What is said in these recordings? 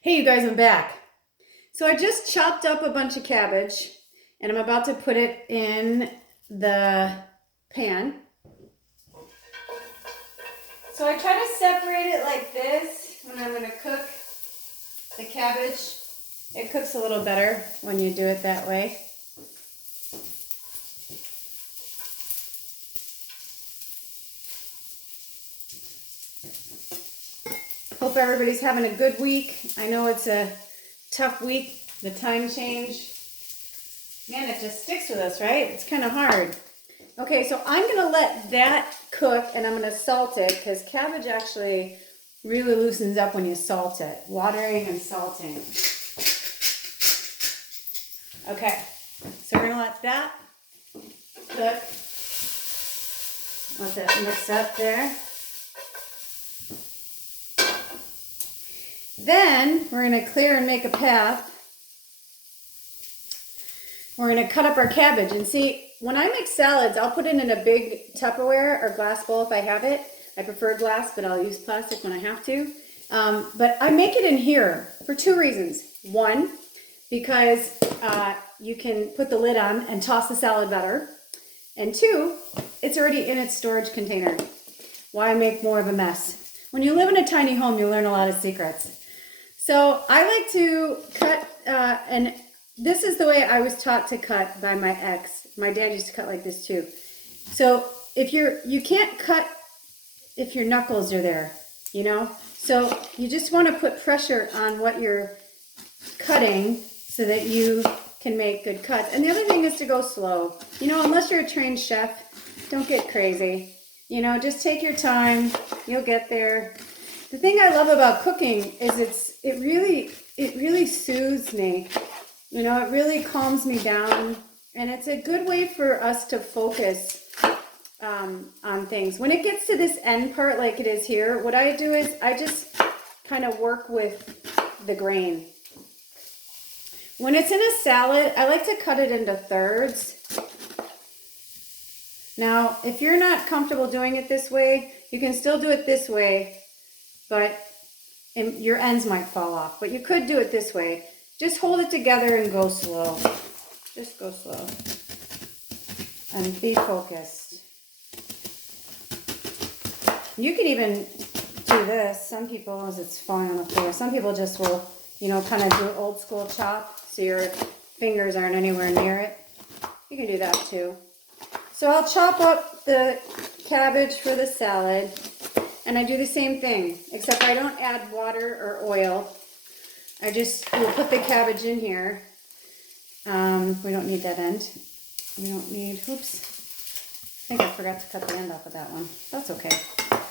Hey you guys, I'm back. So I just chopped up a bunch of cabbage and I'm about to put it in the pan. So I try to separate it like this when I'm gonna cook the cabbage. It cooks a little better when you do it that way. Hope everybody's having a good week. I know it's a tough week, the time change. Man, it just sticks with us, right? It's kind of hard. Okay, so I'm gonna let that cook and I'm gonna salt it because cabbage actually really loosens up when you salt it. Watering and salting. Okay, so we're gonna let that cook. Let that mix up there. Then we're gonna clear and make a path. We're gonna cut up our cabbage and see, when I make salads, I'll put it in a big Tupperware or glass bowl if I have it. I prefer glass, but I'll use plastic when I have to. But I make it in here for two reasons. One, because you can put the lid on and toss the salad better. And two, it's already in its storage container. Why make more of a mess? When you live in a tiny home, you learn a lot of secrets. So I like to cut, and this is the way I was taught to cut by my ex. My dad used to cut like this too. So if you can't cut if your knuckles are there, you know? So you just want to put pressure on what you're cutting so that you can make good cuts. And the other thing is to go slow. You know, unless you're a trained chef, don't get crazy. You know, just take your time. You'll get there. The thing I love about cooking is it really soothes me. You know, it really calms me down, and it's a good way for us to focus on things. When it gets to this end part like it is here, what I do is I just kind of work with the grain. When it's in a salad, I like to cut it into thirds. Now, if you're not comfortable doing it this way, you can still do it this way, but your ends might fall off. But you could do it this way. Just hold it together and go slow. Just go slow. And be focused. You could even do this. Some people, as it's falling on the floor, some people just will, you know, kind of do old school chop so your fingers aren't anywhere near it. You can do that too. So I'll chop up the cabbage for the salad. And I do the same thing, except I don't add water or oil. I just will put the cabbage in here. We don't need that end. We don't need, oops. I think I forgot to cut the end off of that one. That's okay.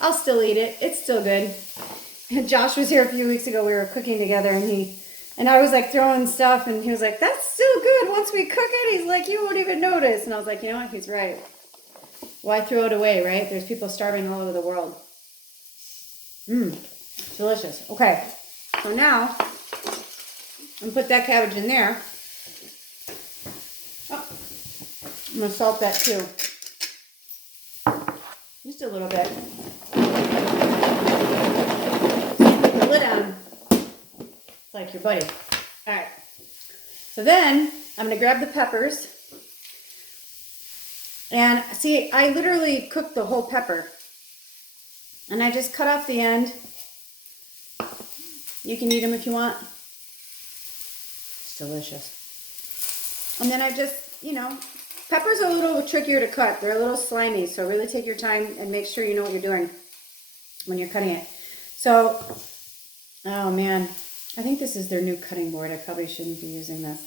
I'll still eat it. It's still good. And Josh was here a few weeks ago. We were cooking together and I was like throwing stuff and he was like, that's still good. Once we cook it, he's like, you won't even notice. And I was like, you know what? He's right. Why throw it away, right? There's people starving all over the world. Delicious. Okay. So now I'm gonna put that cabbage in there. Oh, I'm gonna salt that too. Just a little bit. Put the lid on. It's like your buddy. All right. So then I'm gonna grab the peppers. And see, I literally cooked the whole pepper. And I just cut off the end. You can eat them if you want. It's delicious. And then I just, you know, peppers are a little trickier to cut. They're a little slimy, so really take your time and make sure you know what you're doing when you're cutting it. So, oh man, I think this is their new cutting board. I probably shouldn't be using this.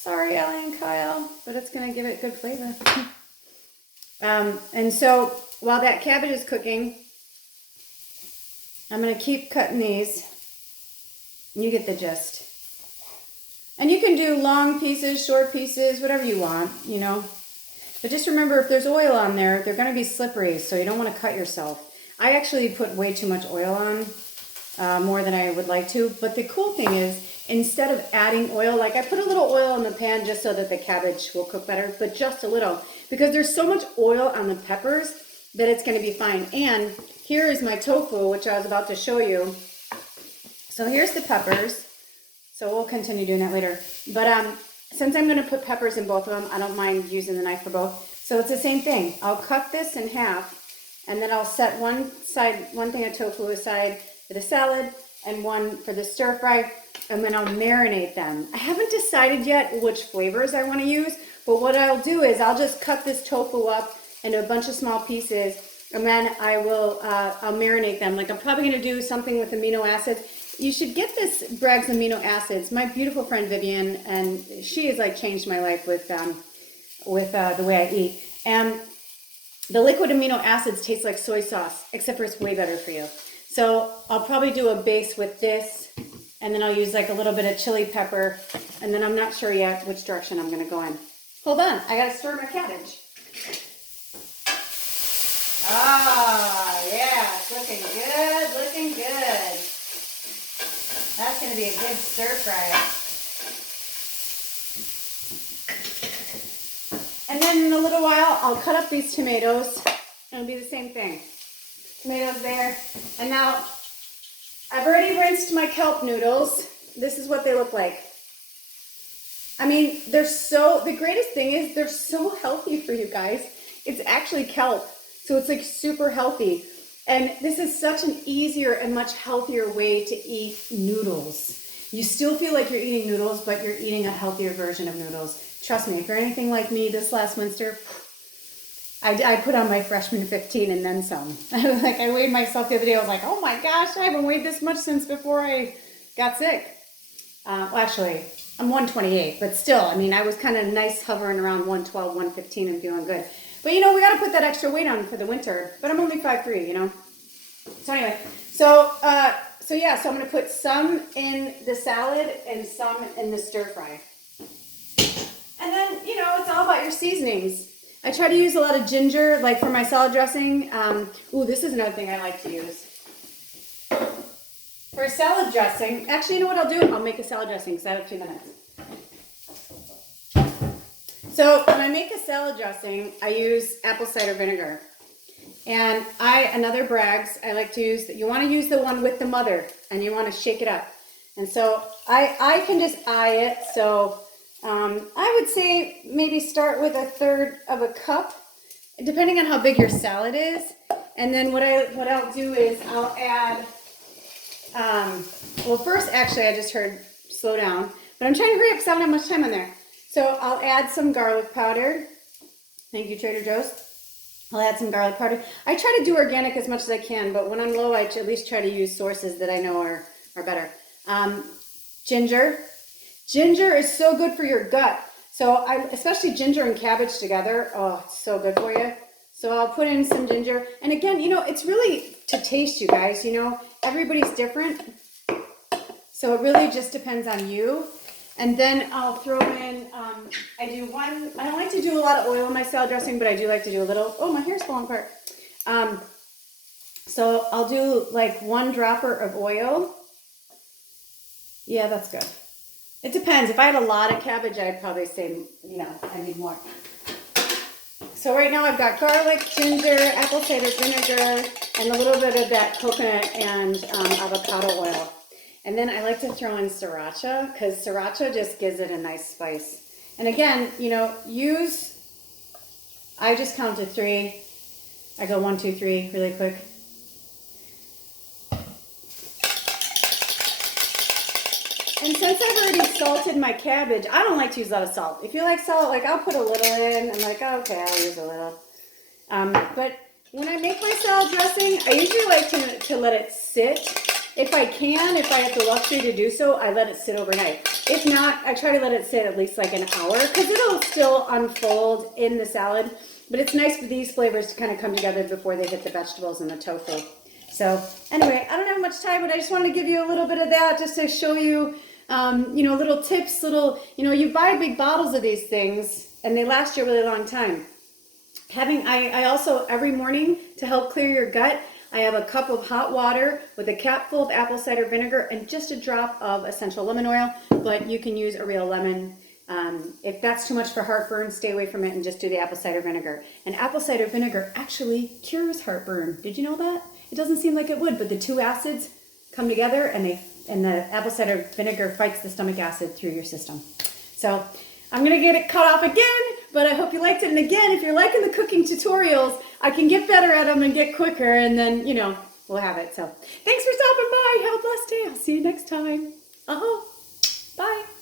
Sorry, Ellie and Kyle, but it's gonna give it good flavor. And so while that cabbage is cooking, I'm gonna keep cutting these. You get the gist. And you can do long pieces, short pieces, whatever you want, you know. But just remember, if there's oil on there, they're gonna be slippery, so you don't wanna cut yourself. I actually put way too much oil on, more than I would like to. But the cool thing is, instead of adding oil, like I put a little oil in the pan just so that the cabbage will cook better, but just a little. Because there's so much oil on the peppers that it's gonna be fine. And here is my tofu, which I was about to show you. So here's the peppers. So we'll continue doing that later. But since I'm going to put peppers in both of them, I don't mind using the knife for both. So it's the same thing. I'll cut this in half, and then I'll set one thing of tofu aside for the salad and one for the stir fry, and then I'll marinate them. I haven't decided yet which flavors I want to use, but what I'll do is I'll just cut this tofu up into a bunch of small pieces, and then I'll marinate them. Like I'm probably going to do something with amino acids. You should get this Bragg's amino acids. My beautiful friend Vivian, and she has like changed my life with the way I eat. And the liquid amino acids taste like soy sauce, except for it's way better for you. So I'll probably do a base with this, and then I'll use like a little bit of chili pepper, and then I'm not sure yet which direction I'm gonna go in. Hold on, I gotta stir my cabbage. Ah, yeah, it's looking good, looking good. That's going to be a good stir fry. And then in a little while, I'll cut up these tomatoes. It'll be the same thing. Tomatoes there. And now, I've already rinsed my kelp noodles. This is what they look like. I mean, the greatest thing is they're so healthy for you guys. It's actually kelp. So it's like super healthy. And this is such an easier and much healthier way to eat noodles. You still feel like you're eating noodles, but you're eating a healthier version of noodles. Trust me, if you're anything like me this last winter, I put on my freshman 15 and then some. I weighed myself the other day. I was like, oh my gosh, I haven't weighed this much since before I got sick. Well, actually, I'm 128, but still, I mean, I was kind of nice hovering around 112, 115 and feeling good. But you know, we got to put that extra weight on for the winter. But I'm only 5'3", you know. So anyway, so yeah, so I'm gonna put some in the salad and some in the stir fry. And then, you know, it's all about your seasonings. I try to use a lot of ginger, like for my salad dressing. Ooh, this is another thing I like to use. For a salad dressing, actually, you know what I'll do? I'll make a salad dressing because I have 2 minutes. So when I make a salad dressing, I use apple cider vinegar. And another Bragg's, I like to use, you want to use the one with the mother, and you want to shake it up. And so I can just eye it. So I would say maybe start with 1/3 of a cup, depending on how big your salad is. And then what I'll do is I'll add, well first actually I just heard slow down, but I'm trying to hurry up because I don't have much time on there. So I'll add some garlic powder. Thank you, Trader Joe's. I'll add some garlic powder. I try to do organic as much as I can, but when I'm low, I at least try to use sources that I know are better. Ginger. Ginger is so good for your gut. So especially ginger and cabbage together. Oh, it's so good for you. So I'll put in some ginger. And again, you know, it's really to taste, you guys. You know, everybody's different. So it really just depends on you. And then I'll throw in, I don't like to do a lot of oil in my salad dressing, but I do like to do a little, oh, my hair's falling apart. So I'll do like 1 dropper of oil. Yeah, that's good. It depends. If I had a lot of cabbage, I'd probably say, you know, I need more. So right now I've got garlic, ginger, apple cider vinegar, and a little bit of that coconut and avocado oil. And then I like to throw in sriracha because sriracha just gives it a nice spice. And again, you know, I just count to 3. I go 1, 2, 3 really quick. And since I've already salted my cabbage, I don't like to use a lot of salt. If you like salt, like I'll put a little in. I'm like, oh, okay, I'll use a little. But when I make my salad dressing, I usually like to let it sit. If I have the luxury to do so, I let it sit overnight. If not, I try to let it sit at least like an hour because it'll still unfold in the salad. But it's nice for these flavors to kind of come together before they hit the vegetables and the tofu. So anyway, I don't have much time, but I just wanted to give you a little bit of that just to show you, you know, little tips, you buy big bottles of these things and they last you a really long time. I also, every morning to help clear your gut, I have a cup of hot water with a cap full of apple cider vinegar and just a drop of essential lemon oil, but you can use a real lemon. If that's too much for heartburn, stay away from it and just do the apple cider vinegar. And apple cider vinegar actually cures heartburn. Did you know that? It doesn't seem like it would, but the 2 acids come together, and the apple cider vinegar fights the stomach acid through your system. So I'm gonna get it cut off again, but I hope you liked it. And again, if you're liking the cooking tutorials, I can get better at them and get quicker, and then, we'll have it. So thanks for stopping by. Have a blessed day. I'll see you next time. Bye.